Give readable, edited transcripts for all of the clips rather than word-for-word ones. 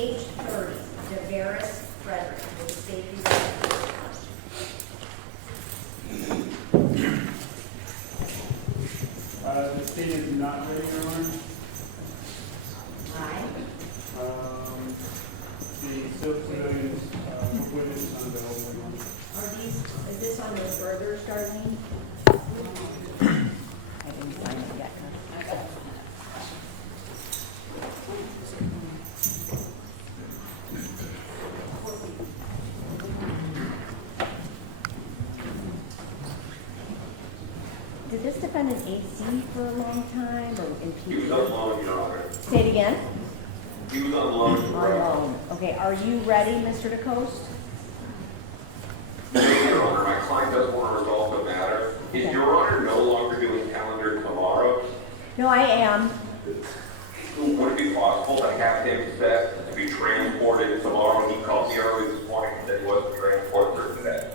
Page 30, DeVeris Frederick, will the state be ready for The state is not ready, Your Honor. Aye. The civilians witness is unavailable, Your Honor. Are these, is this on the further, Darlene? I didn't sign it yet. Did this defendant AC for a long time or He was impeached? on loan, Your Honor. Say it again. He was on loan. On loan. Okay, are you ready, Mr. DeCoste? Your Honor, my client doesn't want to resolve the matter. Is Your Honor no longer doing calendar tomorrow? No, I am. Would it be possible to have him set to be transported tomorrow? He called me early this morning and said he wasn't transported for today.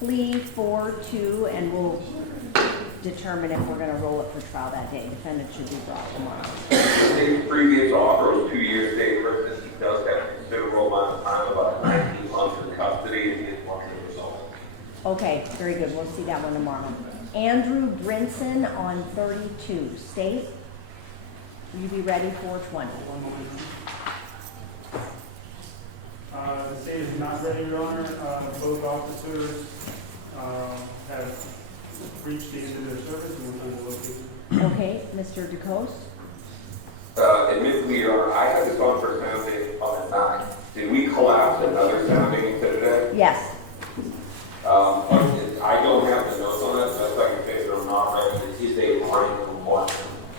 Plea 4-2, and we'll determine if we're going to roll it for trial that day. Defendant should be brought tomorrow. His previous offer was 2 years state prison. He does have a considerable amount of time, about 19 months in custody, and he is wanting to resolve it. Okay, very good. We'll see that one tomorrow. Andrew Brinson on 32. State, will you be ready for 20? The state is not ready, Your Honor. Both officers have reached the end of their service and we're trying to locate them. Okay, Mr. DeCoste? Admittedly, Your Honor, I had this on for sounding on the 9th. Did we collapse another sounding into today? Yes. I don't have the notes on that, so I can say that I'm not ready. Is a written one.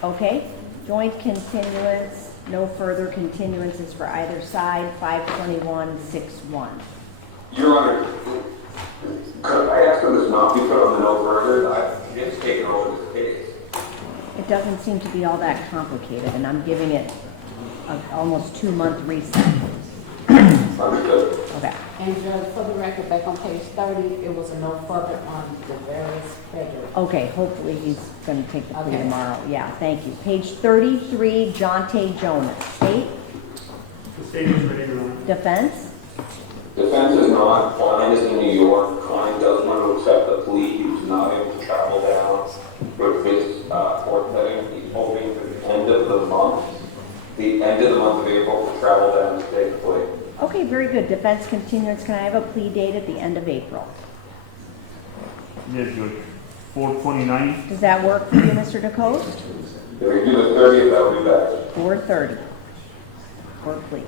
Okay. Joint continuance, no further continuances for either side, 521-6-1. Your Honor, could I ask for this not be put on the no further? I've just taken over this case. It doesn't seem to be all that complicated, and I'm giving it an almost 2-month reset. Understood. Okay. And Judge, for the record, back on page 30, it was a no further on the various federal. Okay, hopefully he's going to take the plea Okay. tomorrow. Yeah, thank you. Page 33, Jonte Jonas. State, The state is ready, Your Honor. defense. Defense is not. Client is in New York. Client doesn't want to accept the plea. He was not able to travel down for his court setting. He's hoping for the end of the month of April to travel down to take the plea. Okay, very good. Defense continuance. Can I have a plea date at the end of April? Yes, Judge. 4/29. Does that work for you, Mr. DeCoste? If we do the 30th, that would be better. 4:30 for plea.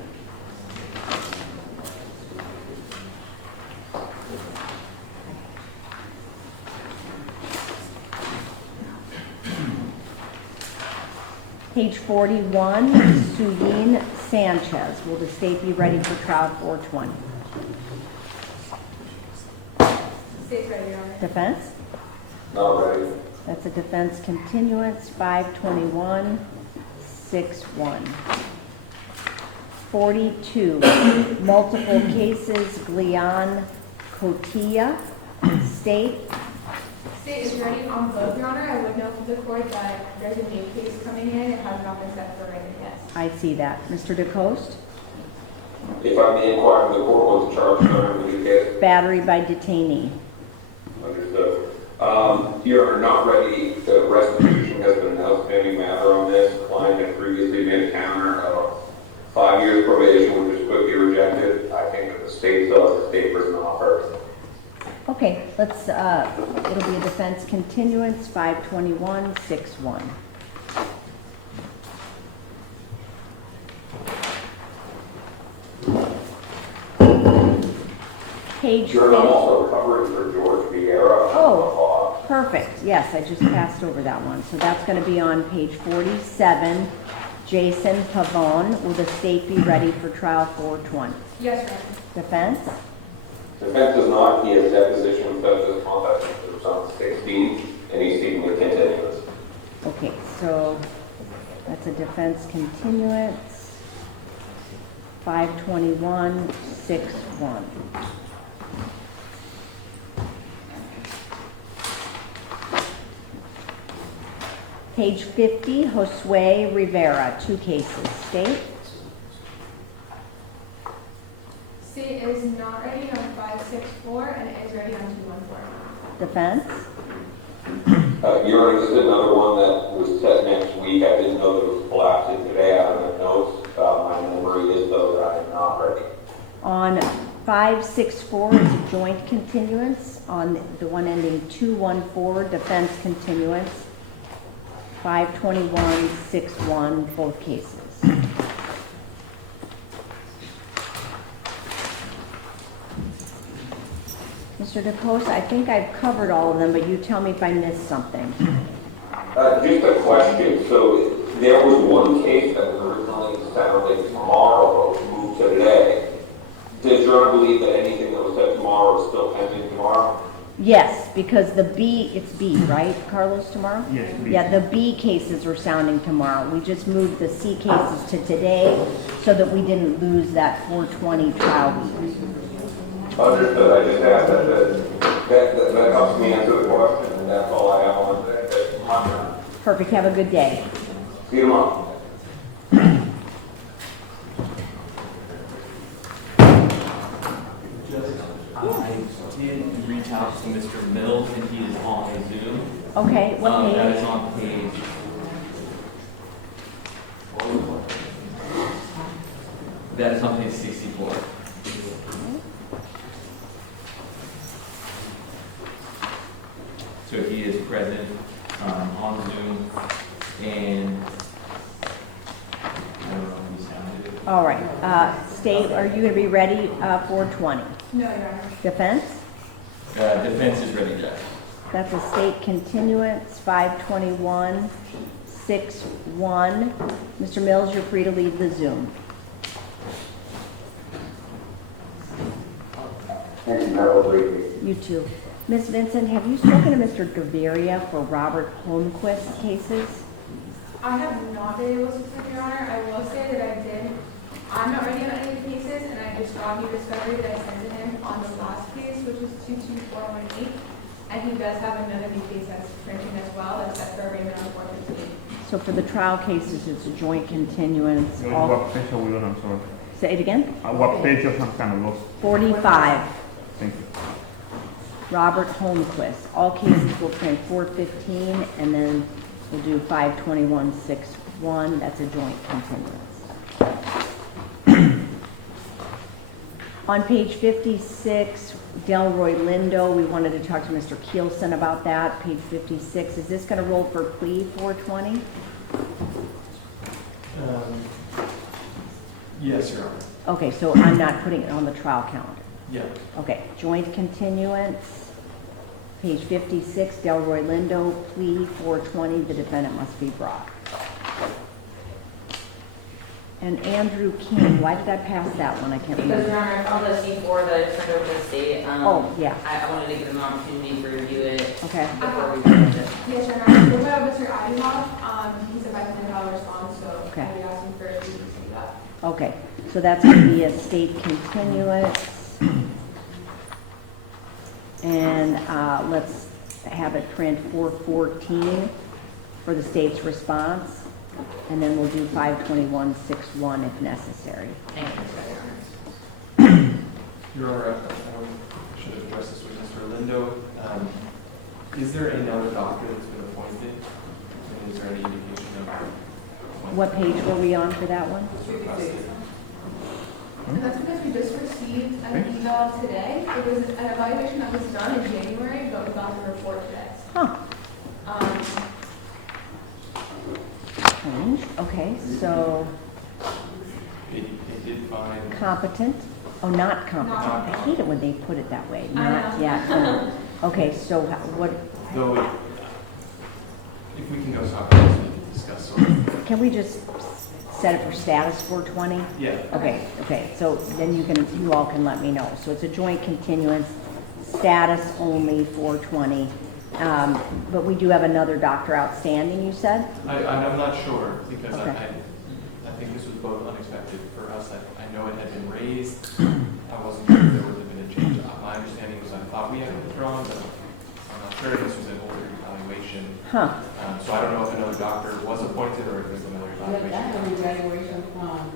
Page 41, Suyin Sanchez. Will the state be ready for trial 420? State's ready, Your Honor. Defense? Not ready. That's a defense continuance, 521-6-1. 42, multiple cases, Glian Cotilla. State, State is ready on both, Your Honor. I would note for the court that there's a new case coming in. It has not been set for written yet. I see that. Mr. DeCoste, If I may inquire, the court was charged under the new case. battery by detainee. Understood. You're not ready. The restitution has been an outstanding matter on this. The client had previously made a counter of 5 years probation, which was quickly rejected. I think that the state still has a state prison offer. Okay, let's, it'll be a defense continuance, 521-6-1. Page 50. You're also covering for George Vieira. Oh, perfect. Yes, I just passed over that one. So that's going to be on page 47. Jason Pavone, will the state be ready for trial 420? Yes, Your Honor. Defense? Defense does not. He has deposition offenses conduct on 16, and he's seeking a continuance. Okay, so that's a defense continuance, 521-6-1. Page 50, Josue Rivera, 2 cases. State? State is not ready on 564 and it is ready on 214. Defense? Your Honor, this is another one that was set next week. I didn't know that it was collapsing today out of the notes. My memory is though that I am not ready. On 564 is a joint continuance. On the one ending 214, defense continuance. 52161, both cases. Mr. DeCosta, I think I've covered all of them, but you tell me if I missed something. Just a question. So there was one case that was originally sounding tomorrow, but was moved to today. Does Your Honor believe that anything that was said tomorrow is still pending tomorrow? Yes, because the B, it's B, right, Carlos, tomorrow? Yes, B. Yeah, the B cases are sounding tomorrow. We just moved the C cases to today so that we didn't lose that 420 trial week. Understood. I just asked that helps me answer the question, and that's all I have on that. Perfect, have a good day. See you tomorrow. I did reach out to Mr. Mills, and he is on Zoom. Okay, what That page? is on page. That is on page 64. So he is present on Zoom, and I don't know if he sounded it. All right, State, are you gonna be ready, 420? No, Your Honor. Defense? Defense is ready, Judge. That's a state continuance, 521, 61. Mr. Mills, you're free to leave the Zoom. Thank you, Madam President. You too. Ms. Vincent, have you spoken to Mr. Gaviria for Robert Holmquist cases? I have not been able to speak, Your Honor. I will say that I did. I'm not ready on any of the cases, and I just got new discovery that I sent to him on the last case, which was 22418. And he does have another new case that's printing as well, that's set for arraignment on 415. So for the trial cases, it's a joint continuance. What page are we on? I'm sorry. Say it again? What page of some kind of lost? 45. Thank you. Robert Holmquist. All cases will print 415, and then we'll do 52161. That's a joint continuance. On page 56, Delroy Lindo, we wanted to talk to Mr. Kielsen about that. Page 56, is this going to roll for plea 420? Yes, Your Honor. Okay, so I'm not putting it on the trial calendar. Yeah. Okay, joint continuance, page 56, Delroy Lindo, plea 420, the defendant must be brought. And Andrew King, why did I pass that one? I can't Because, Your remember. Honor, on the C4 that I sent over to the state, Oh, yeah, I wanted to give them an opportunity to review it okay. before we voted it. Yes, Your Honor. What about Mr. Adimoff? He said by the I'll respond, so Okay. I'll be asking for a few to see that. Okay, so that's going to be a state continuance. And let's have it print 414 for the state's response. And then we'll do 52161 if necessary. Thank you, Mr. Honor. Your Honor, I should have addressed this with Mr. Lindo. Is there another doctor that's been appointed? And is there any indication of What page were we on for that one? And that's because we just received an email today. It was an evaluation that was done in January, but we got the report today. Huh, Um, strange. Okay, so it did find competent, oh, not competent. Not I hate it when they put it that way, I not know. yet. No. Okay, so what, though if we can go talk about this, we can discuss sort of. can we just set it for status 420? Yeah. Okay, so then you all can let me know. So it's a joint continuance, status only 420. But we do have another doctor outstanding, you said? I'm not sure because Okay. I think this was both unexpected for us. I know it had been raised. I wasn't sure if there would have been a change. My understanding was I thought we had withdrawn, but I'm not sure. This was an older evaluation. Huh, So I don't know if another doctor was appointed or if there's another Yeah, evaluation. that's an evaluation from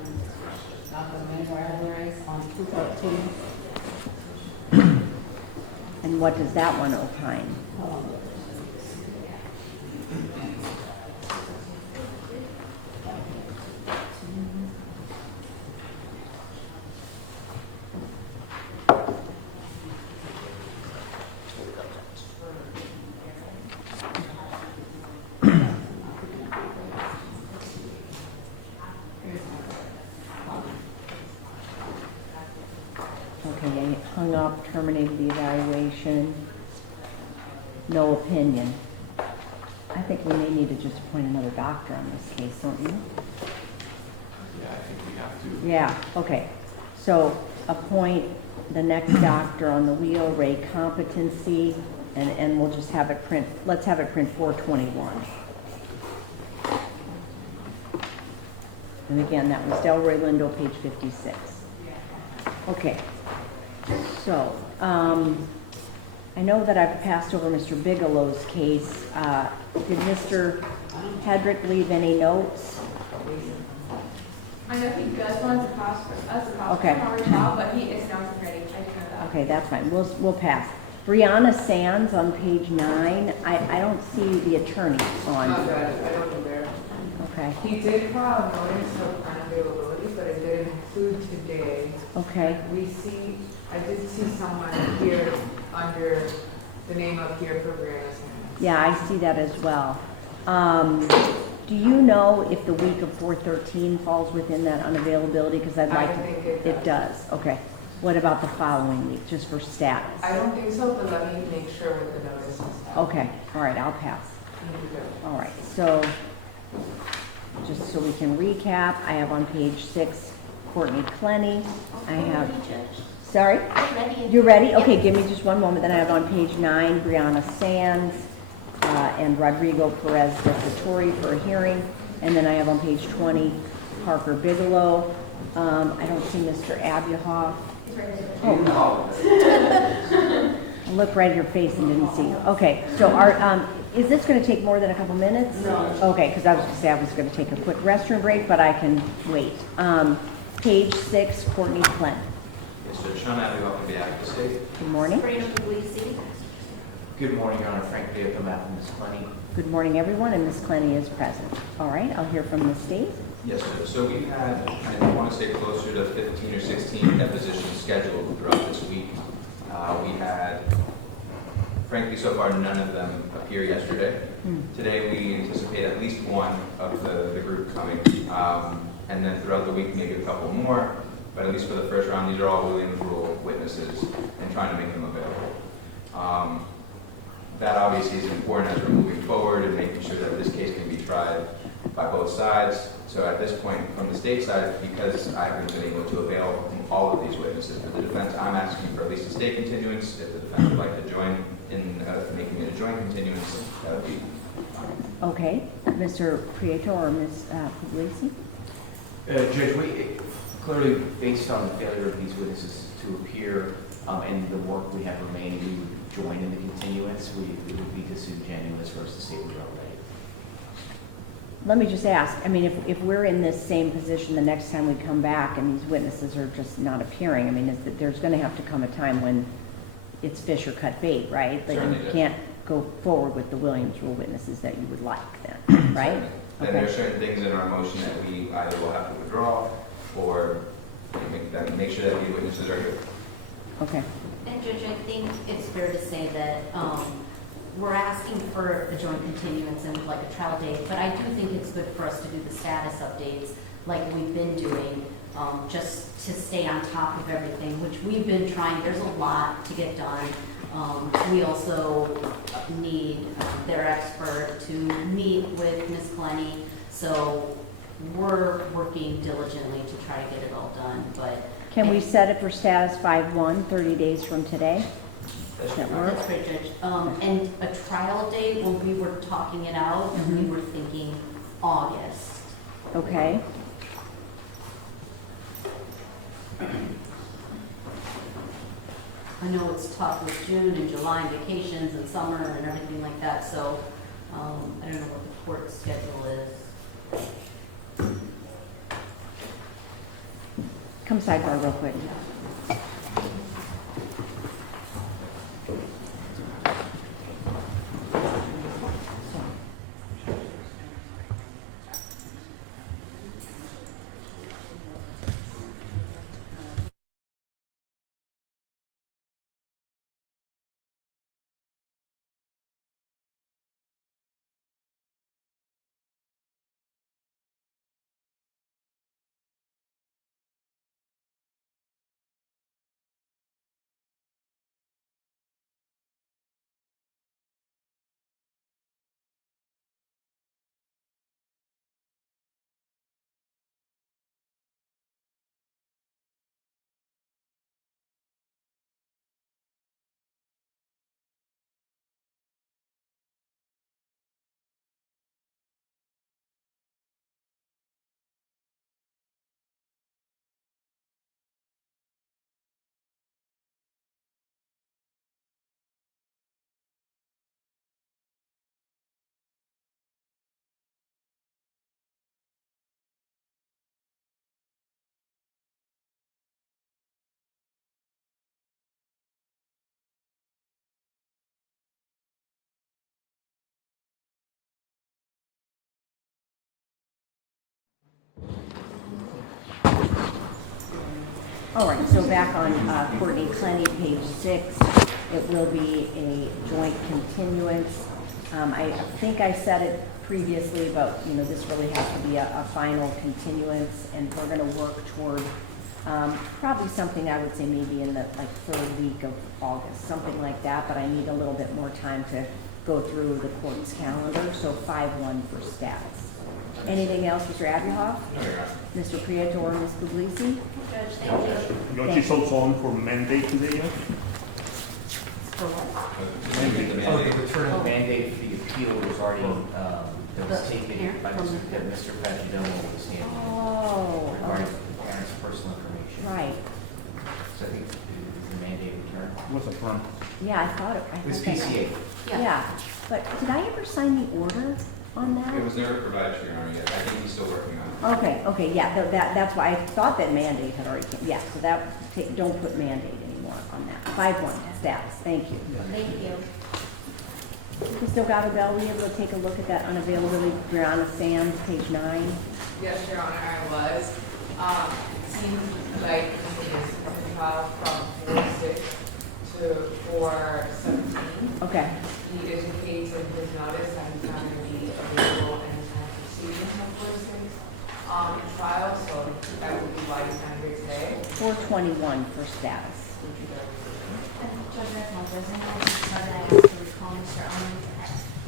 Dr. Manuel Alvarez on 213. And what does that one opine? Okay, I hung up, terminated the evaluation, no opinion. I think we may need to just appoint another doctor on this case, don't you? Yeah, I think we have to. Yeah, okay. So appoint the next doctor on the wheel, Ray Competency, and we'll just have it print, let's have it print 421. And again, that was Delroy Lindo, page 56. Okay. So, I know that I've passed over Mr. Bigelow's case. Did Mr. Hedrick leave any notes? I know he does want to pass us a copy Okay. from our child, but he is not ready. I do know that. Okay, that's fine. We'll pass. Brianna Sands on page 9. I don't see the attorney on. Not that, I don't know there. Okay. He did file a notice of unavailability, but it didn't include today. Okay. I did see someone here under the name of here for Brianna Sands. Yeah, I see that as well. Do you know if the week of 4/13 falls within that unavailability? Because I'd like I to. think it It does. Okay. What about the following week, just for status? I don't think so, but let me make sure with the notice and stuff. Okay. All right. I'll pass. All right. So, just so we can recap, I have on page 6 Courtney Clenny. I have. Sorry? You're ready? Okay, give me just one moment. Then I have on page 9, Brianna Sands and Rodrigo Perez de Satori for a hearing. And then I have on page 20, Parker Bigelow. I don't see Mr. Abuhoff. Oh. I looked right at your face and didn't see you. Okay, so is this going to take more than a couple minutes? No. Okay, because I was going to say I was going to take a quick restroom break, but I can wait. Page 6, Courtney Clenny. Yes, sir. Sean Abbott on behalf of the state. Good morning. Good morning, Your Honor. Frank Day on behalf of Ms. Clenny. Good morning, everyone, and Ms. Clenny is present. All right, I'll hear from the state. Yes, sir. So we've had, I want to say closer to 15 or 16 depositions scheduled throughout this week. We had, frankly, so far none of them appear yesterday. Today we anticipate at least one of the group coming. And then throughout the week, maybe a couple more. But at least for the first round, these are all Williams Rule witnesses and trying to make them available. That obviously is important as we're moving forward and making sure that this case can be tried by both sides. So at this point, from the state side, because I haven't been able to avail all of these witnesses for the defense, I'm asking for at least a state continuance. If the defense would like to join in making it a joint continuance, that would be fine. Okay, Mr. Prieto or Ms. Puglisi? Judge, we clearly, based on the failure of these witnesses to appear and the work we have remaining, we would join in the continuance. It would be disingenuous for us to say we're not ready. Let me just ask, I mean, if we're in this same position the next time we come back and these witnesses are just not appearing, I mean, there's going to have to come a time when it's fish or cut bait, right? Like you can't go forward with the Williams Rule witnesses that you would like then, right? Then there are certain things in our motion that we either will have to withdraw or make sure that the witnesses are here. Okay. And Judge, I think it's fair to say that we're asking for a joint continuance and like a trial date, but I do think it's good for us to do the status updates like we've been doing, just to stay on top of everything, which we've been trying. There's a lot to get done. We also need their expert to meet with Ms. Clenny, so we're working diligently to try to get it all done. But can we set it for status 5/1, 30 days from today? Does that work? That's great, Judge. And a trial date, when we were talking it out, we were thinking August. Okay. I know it's tough with June and July and vacations and summer and everything like that, so I don't know what the court schedule is. come sidebar real quick. All right, so back on Courtney Clenny, page 6, it will be a joint continuance. I think I said it previously, but this really has to be a final continuance, and we're going to work toward probably something I would say maybe in the third week of August, something like that. But I need a little bit more time to go through the court's calendar. So 5-1 for status. Anything else, Mr. Abuhoff? No, Your Honor. Mr. Prieto or Ms. Puglisi? Judge, thank you. Don't you show someone for mandate today yet? For what? Oh, the return of mandate for the appeal was already, that was Here, taken by from Mr. Patridomo was handled Oh, regarding the parents' personal information. right. So I think the mandate return. What's the firm? Yeah, I thought it. It was PCA. Yeah, but did I ever sign the order on that? It was never provided to Your Honor yet. I think he's still working on it. Okay, yeah, that's why I thought that mandate had already came. Yeah, so don't put mandate anymore on that. 5-1 status, thank you. Thank you. Ms. Delgado Bell, were you able to take a look at that unavailability, Brianna Sands, page 9? Yes, Your Honor, I was. It seemed like this file from 4/6 to 4/17. Okay, He indicates in his notice that he's not going to be available anytime proceedings on 4/6 trial, so that would be why he's not here today. 421 for status. Judge, I apologize. I know I just started, I asked to recall Mr. Allen.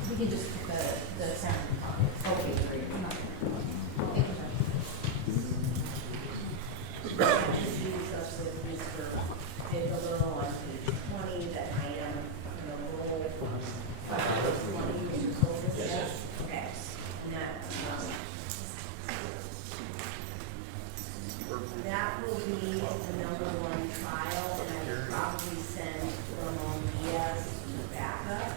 We can just put the ceremony copy. Okay, great. Thank you, Judge. I just used us with Mr. Bigelow on page 20, that item, roll. 20, Mr. Colvin, yes? Okay. And that will be the #1 trial, and I would probably send Ramon Diaz to backup.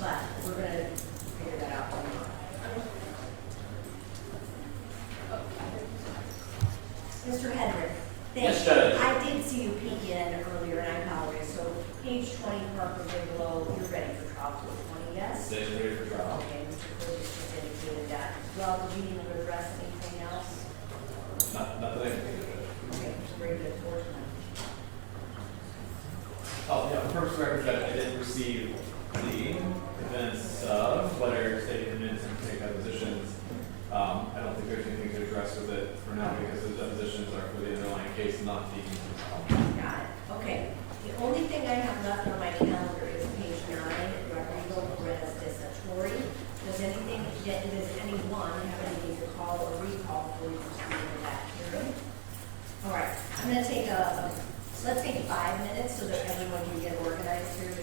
But we're gonna figure that out tomorrow. Mr. Hedrick, thanks. Yes, Judge. I did see you peek in earlier, and I apologize. So page 20, Parker Bigelow, you're ready for trial 420, yes? Stay ready for trial. Okay, Mr. Cody just indicated that. Well, did you need to address anything else? Not that I can think of it. Okay, very good, 420. Oh, yeah, for purpose of record, Judge, I did receive the events letter stating the minutes and take depositions. I don't think there's anything to address with it for now because the depositions are for the underlying case, not the. Got it, okay. The only thing I have left on my calendar is page 9, Rodrigo Perez de Satori. Does anyone have anything to call or recall before we proceed with that hearing? All right, I'm gonna take let's take 5 minutes so that everyone can get organized here to